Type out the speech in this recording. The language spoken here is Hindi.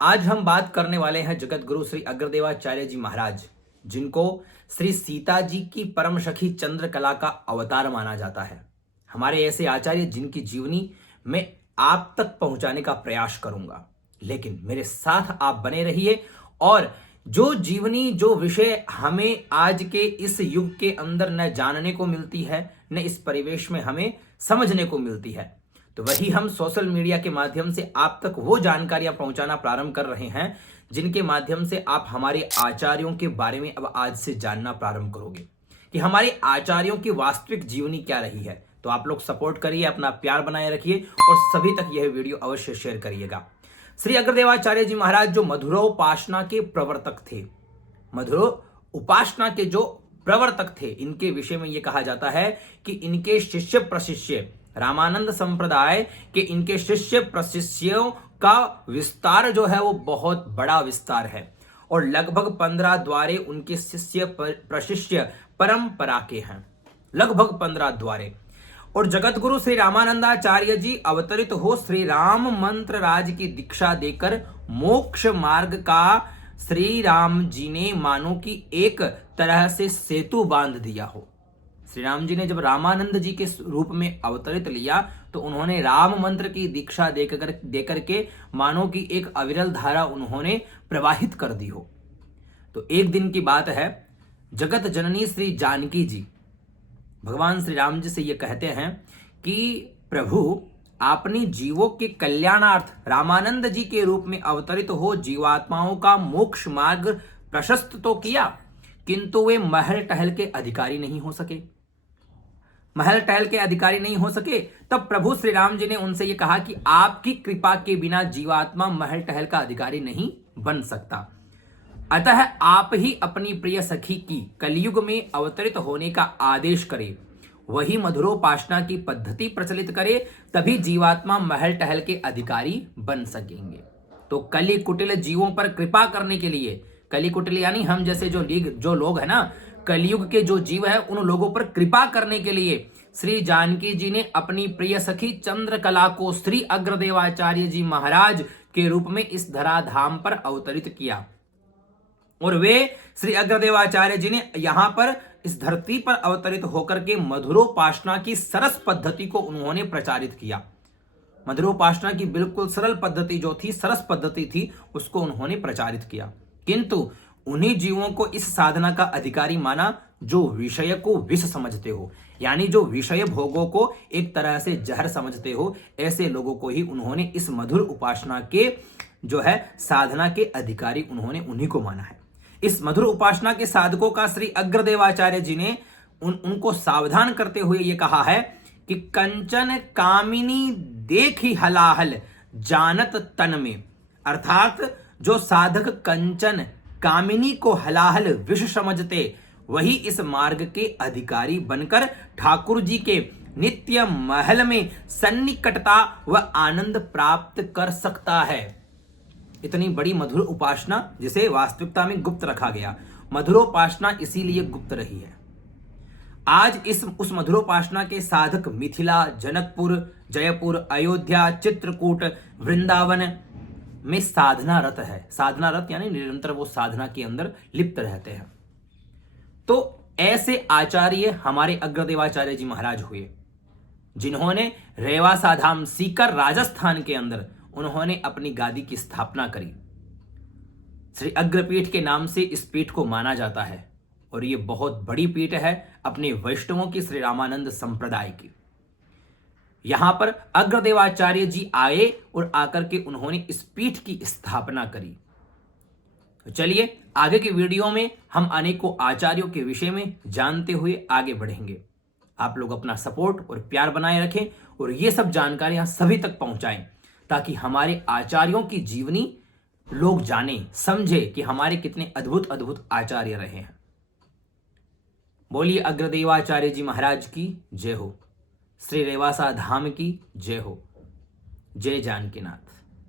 आज हम बात करने वाले हैं जगत गुरु श्री अग्रदेवाचार्य जी महाराज, जिनको श्री सीता जी की परम सखी चंद्रकला का अवतार माना जाता है। हमारे ऐसे आचार्य जिनकी जीवनी मैं आप तक पहुंचाने का प्रयास करूंगा, लेकिन मेरे साथ आप बने रहिए और जो जीवनी जो विषय हमें आज के इस युग के अंदर न जानने को मिलती है, न इस परिवेश में हमें समझने को मिलती है, तो वही हम सोशल मीडिया के माध्यम से आप तक वो जानकारियां पहुंचाना प्रारंभ कर रहे हैं जिनके माध्यम से आप हमारे आचार्यों के बारे में अब आज से जानना प्रारंभ करोगे कि हमारे आचार्यों की वास्तविक जीवनी क्या रही है। तो आप लोग सपोर्ट करिए, अपना प्यार बनाए रखिए और सभी तक यह वीडियो अवश्य शेयर करिएगा। श्री अग्रदेवाचार्य जी महाराज जो मधुरोपासना के प्रवर्तक थे, मधुरोपासना के जो प्रवर्तक थे, इनके विषय में यह कहा जाता है कि इनके शिष्य प्रशिष्य रामानंद संप्रदाय के इनके शिष्य प्रशिष्यों का विस्तार जो है वो बहुत बड़ा विस्तार है और लगभग 15 द्वारे उनके शिष्य प्रशिष्य परंपरा के हैं, लगभग 15 द्वारे। और जगत गुरु श्री रामानंदाचार्य जी अवतरित हो श्री राम मंत्र राज की दीक्षा देकर मोक्ष मार्ग का श्री राम जी ने मानो कि एक तरह से सेतु बांध दिया हो। श्री राम जी ने जब रामानंद जी के रूप में अवतरित लिया तो उन्होंने राम मंत्र की दीक्षा देकर के मानो कि एक अविरल धारा उन्होंने प्रवाहित कर दी हो। तो एक दिन की बात है, जगत जननी श्री जानकी जी भगवान श्री राम जी से ये कहते हैं कि प्रभु, आपने जीवों के कल्याणार्थ रामानंद जी के रूप में अवतरित हो जीवात्माओं का मोक्ष मार्ग प्रशस्त तो किया, किंतु वे महल टहल के अधिकारी नहीं हो सके। महल टहल के अधिकारी नहीं हो सके तब प्रभु श्री राम जी ने उनसे यह कहा कि आपकी कृपा के बिना जीवात्मा महल टहल का अधिकारी नहीं बन सकता, अतः आप ही अपनी प्रिय सखी की कलयुग में अवतरित होने का आदेश करें, वही मधुरोपासना की पद्धति प्रचलित करे, तभी जीवात्मा महल टहल के अधिकारी बन सकेंगे। तो कली कुटिल जीवों पर कृपा करने के लिए, कली कुटिल यानी हम जैसे जो लोग है ना, कलयुग के जो जीव है, उन लोगों पर कृपा करने के लिए श्री जानकी जी ने अपनी प्रिय सखी चंद्रकला को श्री अग्रदेवाचार्य जी महाराज के रूप में इस धराधाम पर अवतरित किया और वे श्री अग्रदेवाचार्य जी ने यहां पर इस धरती पर अवतरित होकर के मधुरोपासना की सरस पद्धति को उन्होंने प्रचारित किया। मधुरोपासना की बिल्कुल सरल पद्धति जो थी, सरस पद्धति थी, उसको उन्होंने प्रचारित किया, किंतु उन्हीं जीवों को इस साधना का अधिकारी माना जो विषय को विष समझते हो, यानी जो विषय भोगों को एक तरह से जहर समझते हो, ऐसे लोगों को ही उन्होंने इस मधुर उपासना के जो है साधना के अधिकारी उन्होंने उन्हीं को माना है। इस मधुर उपासना के साधकों का श्री अग्रदेवाचार्य जी ने उनको सावधान करते हुए यह कहा है कि कंचन कामिनी देखी हलाहल जानत तन में, अर्थात जो साधक कंचन कामिनी को हलाहल विष समझते, वही इस मार्ग के अधिकारी बनकर ठाकुर जी के नित्य महल में सन्निकटता व आनंद प्राप्त कर सकता है। इतनी बड़ी मधुर उपासना जिसे वास्तविकता में गुप्त रखा गया, मधुरोपासना इसीलिए गुप्त रही है। आज उस मधुरोपासना के साधक मिथिला, जनकपुर, जयपुर, अयोध्या, चित्रकूट, वृंदावन में साधना रत है। साधना रत यानी निरंतर वो साधना के अंदर लिप्त रहते हैं। तो ऐसे आचार्य हमारे अग्रदेवाचार्य जी महाराज हुए, जिन्होंने रेवासा धाम सीकर राजस्थान के अंदर उन्होंने अपनी गादी की स्थापना करी। श्री अग्रपीठ के नाम से इस पीठ को माना जाता है और ये बहुत बड़ी पीठ है अपने वैष्णवों की, श्री रामानंद संप्रदाय की। यहां पर अग्रदेवाचार्य जी आए और आकर के उन्होंने इस पीठ की स्थापना करी। तो चलिए आगे की वीडियो में हम अनेकों आचार्यों के विषय में जानते हुए आगे बढ़ेंगे। आप लोग अपना सपोर्ट और प्यार बनाए रखें और ये सब जानकारियां सभी तक पहुंचाएं, ताकि हमारे आचार्यों की जीवनी लोग जाने, समझे कि हमारे कितने अद्भुत अद्भुत आचार्य रहे हैं। बोलिए अग्रदेवाचार्य जी महाराज की जय हो, श्री रेवासा धाम की जय हो। जय जानकीनाथ।